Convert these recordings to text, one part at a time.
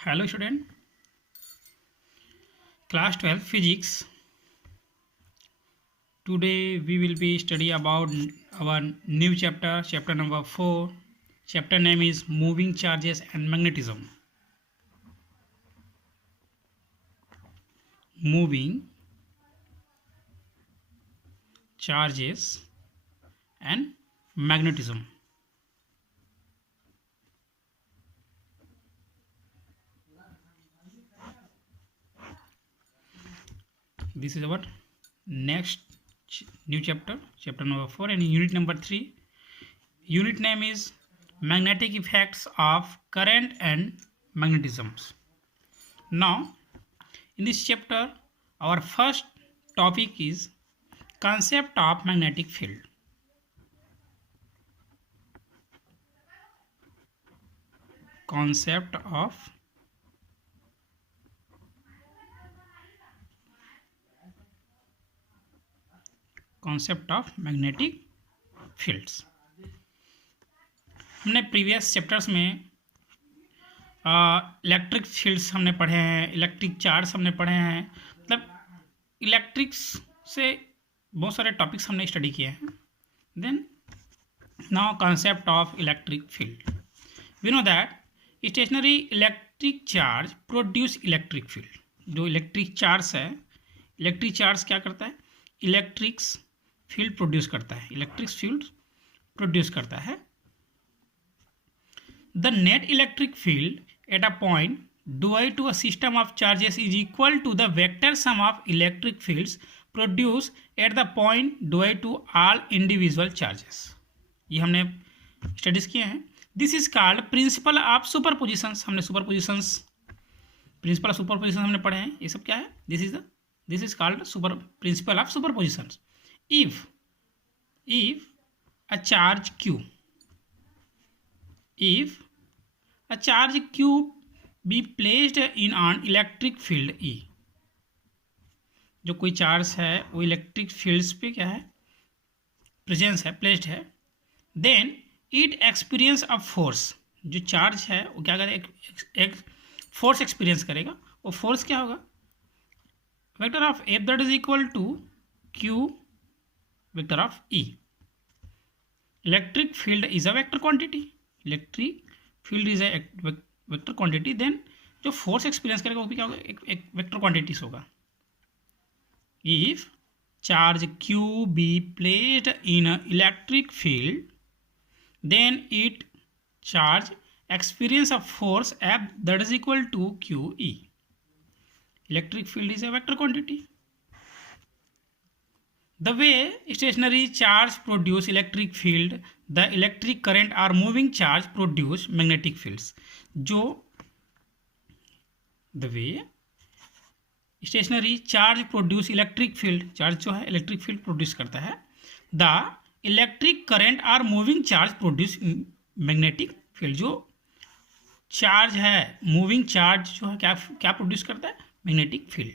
Hello student, class 12 physics. Today we will be study about our new chapter number 4. Chapter name is moving charges and magnetism. Moving charges and magnetism. This is our next new chapter number 4, and unit number 3. Unit name is magnetic effects of current and magnetisms. Now in this chapter our first topic is concept of magnetic field. Concept of magnetic fields. हमने previous chapters में electric fields हमने पढ़े हैं, electric charge हमने पढ़े हैं, मतलब इलेक्ट्रिक्स से बहुत सारे टॉपिक्स हमने स्टडी किए हैं. Then now concept of electric field. We know that stationary electric charge produce electric field. जो इलेक्ट्रिक चार्ज है, इलेक्ट्रिक चार्ज क्या करता है? इलेक्ट्रिक्स फील्ड प्रोड्यूस करता है. इलेक्ट्रिक फील्ड प्रोड्यूस करता है. The net electric field at a point due to a system of charges is equal to the vector sum of electric fields produce at the point due to all individual charges. ये हमने studies किए हैं. This is called principle of superpositions. हमने superpositions, principle of superposition हमने पढ़े हैं. ये सब क्या है? This is called super principle of superpositions. if a charge q be placed in an electric field E, जो कोई चार्ज है वो इलेक्ट्रिक फील्ड्स पे क्या है? प्रेजेंस है, प्लेस्ड है. Then it experience a force. जो चार्ज है वो क्या करेगा? एक फोर्स एक्सपीरियंस करेगा. वो फोर्स क्या होगा? Vector of F that is equal to q vector of E. Electric field is a vector quantity. Electric field is a vector quantity. Then जो force experience करेगा वो भी क्या होगा? एक vector quantities होगा. If charge Q be placed in an electric field, then it charge experience of force F that is equal to QE. Electric field is a vector quantity. The way stationary charge produce electric field, the electric current or moving charge produce magnetic fields. जो the way stationary charge produce electric field, charge जो है electric field produce करता है. the electric current or moving charge produce magnetic field. जो charge है, moving charge जो है क्या प्रोड्यूस करता है? Magnetic field.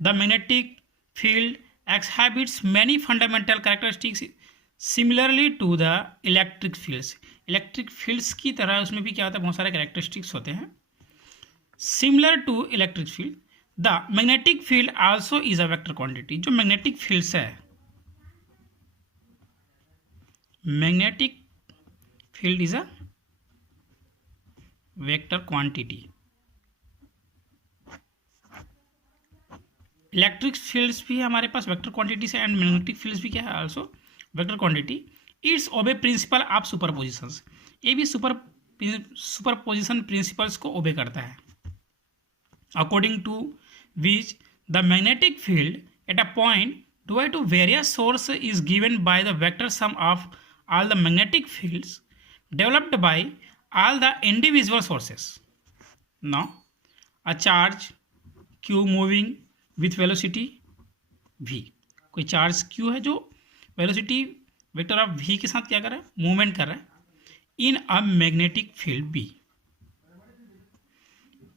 the magnetic field exhibits many fundamental characteristics similarly to the electric fields. Electric fields की तरह उसमें भी क्या होता है? बहुत सारे कैरेक्टरिस्टिक्स होते हैं. Similar to electric field, the magnetic field also is a vector quantity. जो मैग्नेटिक फील्ड्स है, magnetic field is a vector quantity. Electric fields भी हमारे पास वेक्टर क्वांटिटीज है, एंड मैग्नेटिक फील्ड्स भी क्या है? Also vector quantity. It's obey principle of superpositions. ये भी सुपरपोजिशन प्रिंसिपल्स को ओबे करता है. According to which the magnetic field at a point due to various source is given by the vector sum of all the magnetic fields developed by all the individual sources. Now a charge q moving with velocity v. कोई charge q है जो velocity vector of v के साथ क्या कर रहा है? मूवमेंट कर रहा है. In a magnetic field b.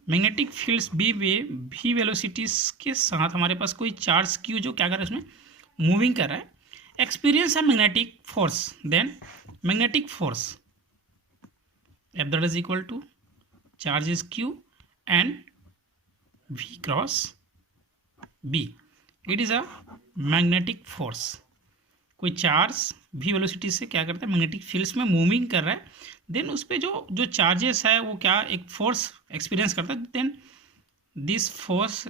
Magnetic fields b में v वेलोसिटीज के साथ हमारे पास कोई चार्ज q जो क्या कर रहा है? उसमें मूविंग कर रहा है. Experience a magnetic force. Then magnetic force F that is equal to charge is q and V cross B. It is a magnetic force. कोई चार्ज v वेलोसिटी से क्या करता है, मैग्नेटिक फील्ड्स में मूविंग कर रहा है, देन उस पर जो चार्जेस है वो क्या एक फोर्स एक्सपीरियंस करता है, then this force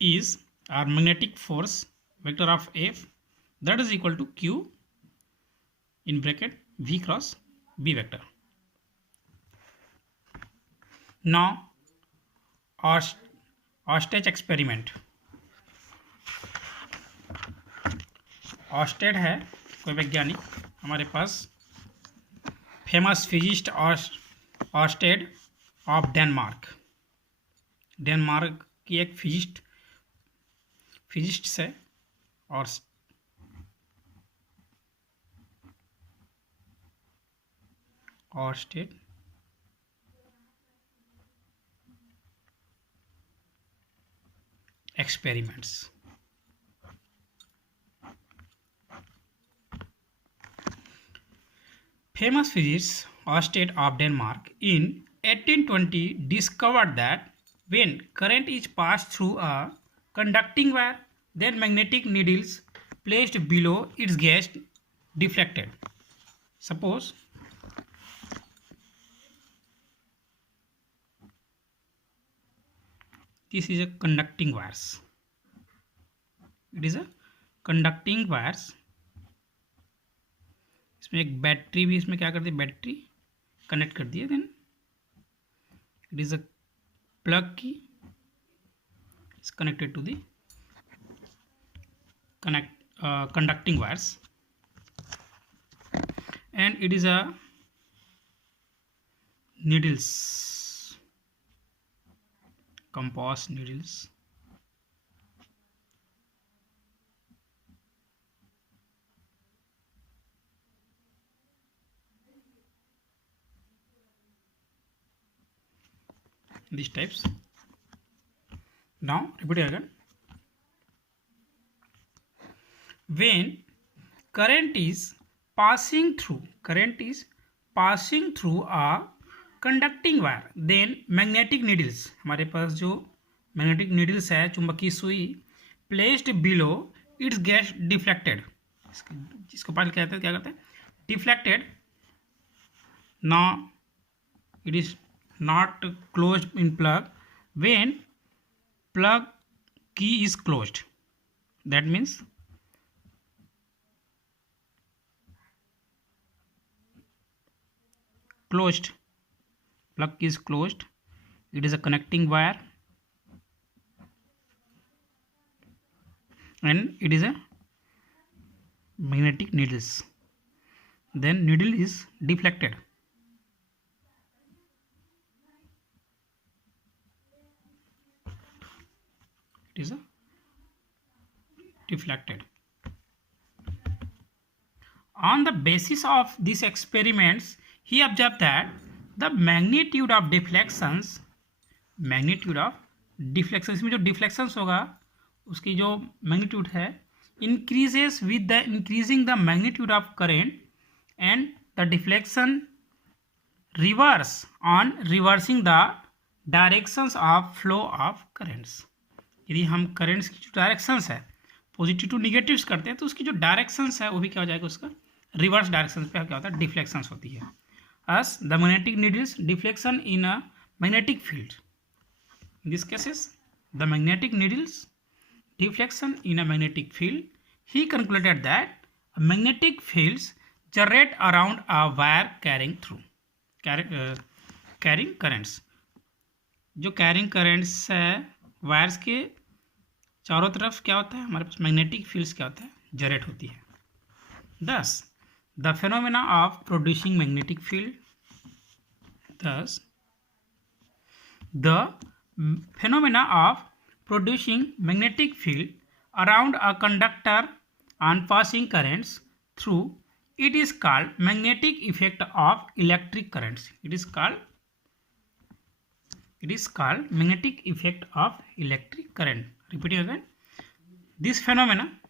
is our magnetic force vector of F that is equal to Q in bracket V cross B vector. Now Oersted experiment. Oersted है कोई वैज्ञानिक हमारे पास, famous physicist Oersted of Denmark. Denmark की एक physicist है और Oersted experiments. Famous physicist Oersted of Denmark in 1820 discovered that when current is passed through a conducting wire, then magnetic needles placed below its get deflected. Suppose this is a conducting wires. It is a conducting wires. इसमें एक बैटरी भी, इसमें क्या कर दी, battery connect कर दी है, then it is a plug की is connected to the conducting wires, and it is a needles, compass needles. These types. Now repeat again. When current is passing through a conducting wire, then magnetic needles, हमारे पास जो magnetic needles है, चुंबकीय सुई, placed below its get deflected. इसको पहले क्या कहते हैं, deflected. Now it is not closed in plug. When plug key is closed, that means closed, plug key is closed, it is a connecting wire and it is a magnetic needles, then needle is deflected. It is a deflected. On the basis of these experiments, he observed that the magnitude of deflections इसमें जो deflections होगा उसकी जो magnitude है increases with the increasing the magnitude of current, and the deflection reverse on reversing the directions of flow of currents. यदि हम करंट्स की जो डायरेक्शंस है पॉजिटिव टू निगेटिव्स करते हैं तो उसकी जो डायरेक्शंस है वो भी क्या हो जाएगा, उसका रिवर्स डायरेक्शन पे क्या होता है, डिफ्लेक्शंस होती है. Us the magnetic needles deflection in a magnetic field. In this cases the magnetic needles deflection in a magnetic field. He concluded that magnetic fields generate around a wire carrying through carrying currents. जो carrying currents है वायर्स के चारों तरफ क्या होता है, हमारे पास magnetic fields क्या होता है, जनरेट होती है. Thus, the phenomena of producing magnetic field. Thus, the phenomena of producing magnetic field around a conductor on passing currents through it is called magnetic effect of electric currents. It is called magnetic effect of electric current. Repeating again, this phenomenon,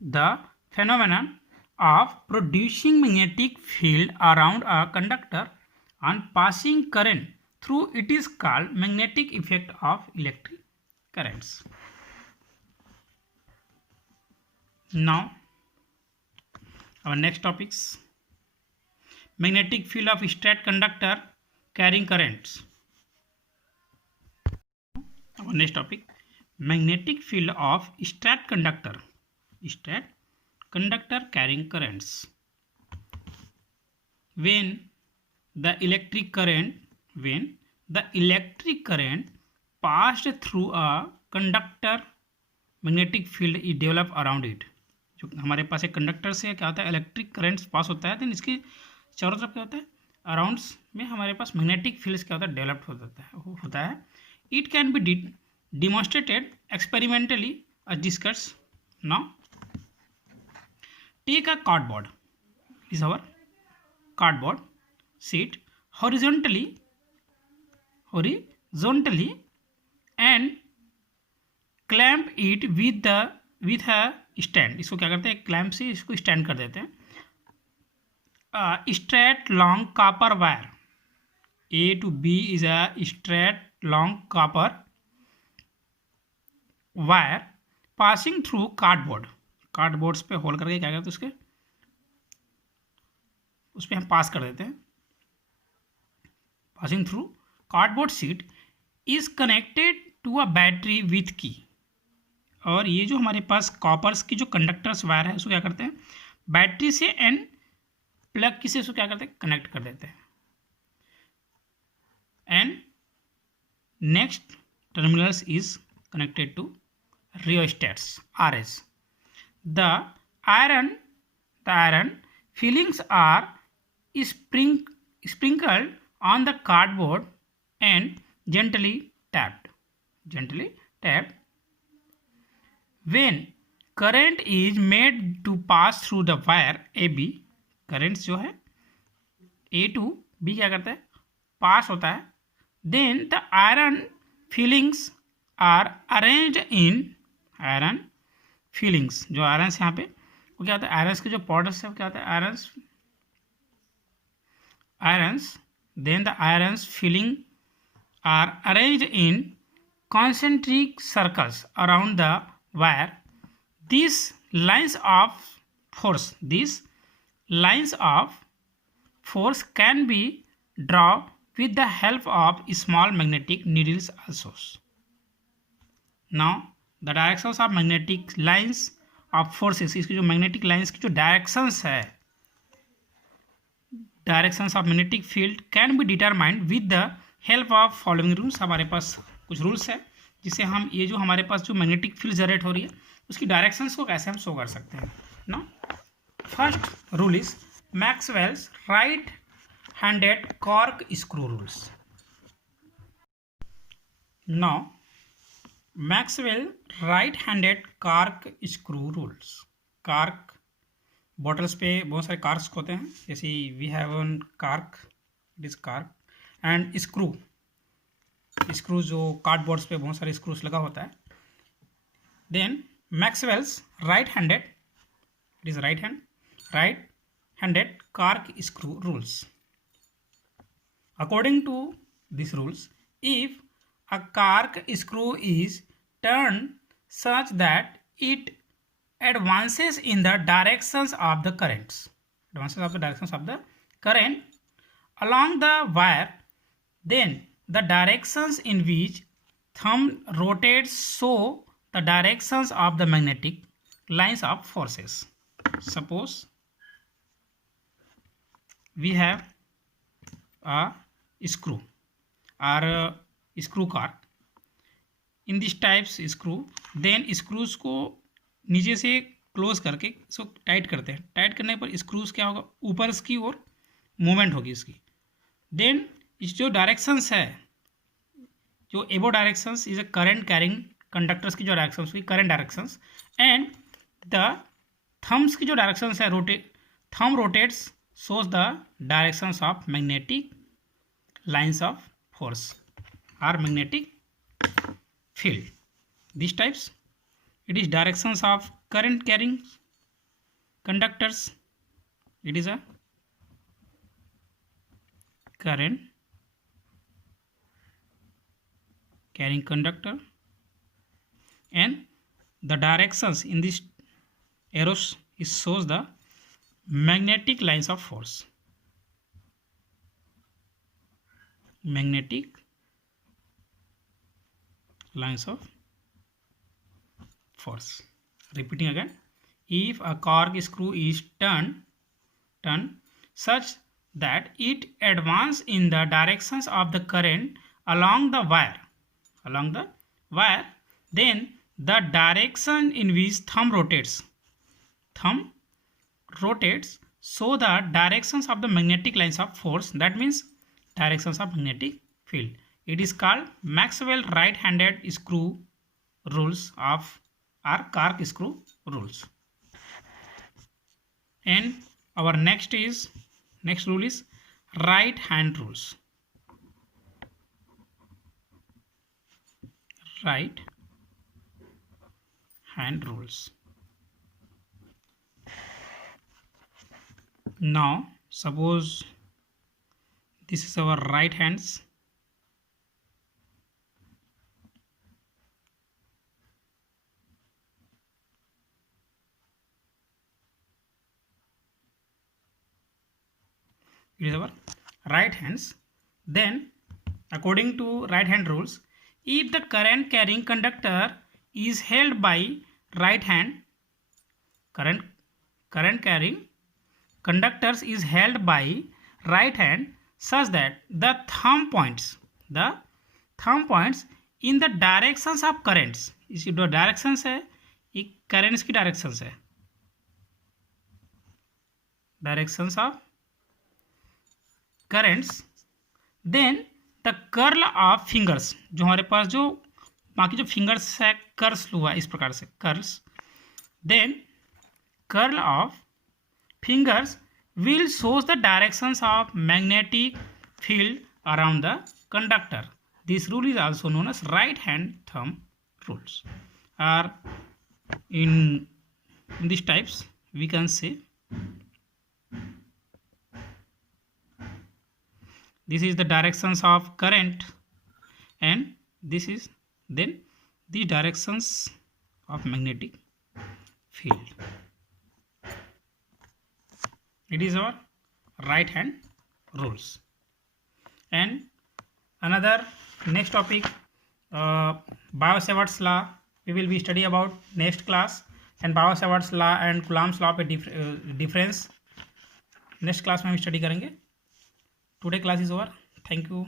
the phenomenon of producing magnetic field around a conductor and passing current through it is called magnetic effect of electric currents. Now our next topics, magnetic field of straight conductor carrying currents. Our next topic, magnetic field of straight conductor carrying currents. When the electric current passed through a conductor, magnetic field is developed around it. जो हमारे पास एक कंडक्टर से क्या होता है, electric current pass होता है, तो इसके चारों तरफ क्या होता है, अराउंड्स में हमारे पास मैग्नेटिक फील्ड्स क्या होता है, डेवलप होता है. It can be demonstrated experimentally as discussed. Now take a cardboard, this is our cardboard sheet, horizontally and clamp it with a stand. इसको क्या करते हैं, क्लैम्प से इसको स्टैंड कर देते हैं. Straight long copper wire, A to B is a straight long copper wire passing through cardboards पे होल करके क्या करते हैं, उसके उस पर हम पास कर देते हैं. Passing through cardboard sheet is connected to a battery with key. और ये जो हमारे पास कॉपर्स की जो कंडक्टर्स वायर है उसको क्या करते हैं, बैटरी से एंड प्लग की से उसको क्या करते हैं, कनेक्ट कर देते हैं. And next terminals is connected to rheostats, RS. The iron fillings are sprinkled on the cardboard and gently tapped. When current is made to pass through the wire AB, currents जो है A to B क्या करता है, पास होता है. Then the iron fillings are arranged in iron feelings. जो आयरन्स यहाँ पे वो क्या होता है, आयरन्स के जो पाउडर्स है वो क्या होता है, irons. Then the irons feeling are arranged in concentric circles around the wire. These lines of force can be drawn with the help of small magnetic needles also. Now the directions of magnetic lines of forces, इसकी जो magnetic lines की जो directions है, directions of magnetic field can be determined with the help of following rules. हमारे पास कुछ रूल्स है जिससे हम ये जो हमारे पास जो मैग्नेटिक फील्ड जनरेट हो रही है उसकी डायरेक्शंस को कैसे हम शो कर सकते हैं. ना first rule is Maxwell's right handed cork screw rules. Now Maxwell right handed cork screw rules. Cork bottles पे बहुत सारे कॉर्क्स होते हैं, जैसे we have one cork, it is cork. And screw जो कार्डबोर्ड्स पे बहुत सारे स्क्रूज लगा होता है. Then Maxwell's right handed, it is right handed cork screw rules. According to this rules, if a cork screw is turned such that it advances in the directions of the current along the wire, then the directions in which thumb rotates show the directions of the magnetic lines of forces. Suppose we have a screw or screw cork. In this types screw, then screws को नीचे से क्लोज करके इसको टाइट करते हैं. टाइट करने पर स्क्रूज क्या होगा, ऊपर इसकी ओर मूवमेंट होगी इसकी. देन इस जो डायरेक्शंस है, जो एबो directions is a current carrying conductors की जो डायरेक्शंस हुई current directions, and the thumbs की जो डायरेक्शंस है थम rotates shows the directions of magnetic lines of force or magnetic field. These types, it is directions of current carrying conductors. It is a current carrying conductor, and the directions in this arrows it shows the magnetic lines of force. Magnetic lines of force. Repeating again, if a cork screw is turned such that it advances in the directions of the current along the wire, then the direction in which thumb rotates so the directions of the magnetic lines of force, that means directions of magnetic field. It is called Maxwell right-handed screw rules or cork screw rules. And our next rule is right hand rules. Right hand rules. Now suppose this is our right hands. It is our right hands. Then according to right hand rules, if the current carrying conductor is held by right hand, current carrying conductors is held by right hand such that the thumb points in the directions of currents. इसकी जो डायरेक्शंस है ये करेंट्स की डायरेक्शंस है, directions of currents. Then the curl of fingers, जो हमारे पास जो बाकी जो फिंगर्स है कर्ल्स हुआ इस प्रकार से curls, then curl of fingers will shows the directions of magnetic field around the conductor. This rule is also known as right hand thumb rules. Or in these types we can say this is the directions of current and this is then the directions of magnetic field. It is our right hand rules. And another next topic, Biot-Savart's law we will be study about next class, and Biot-Savart's law and Coulomb's law पे difference next class में हम study करेंगे. Today class is over. Thank you.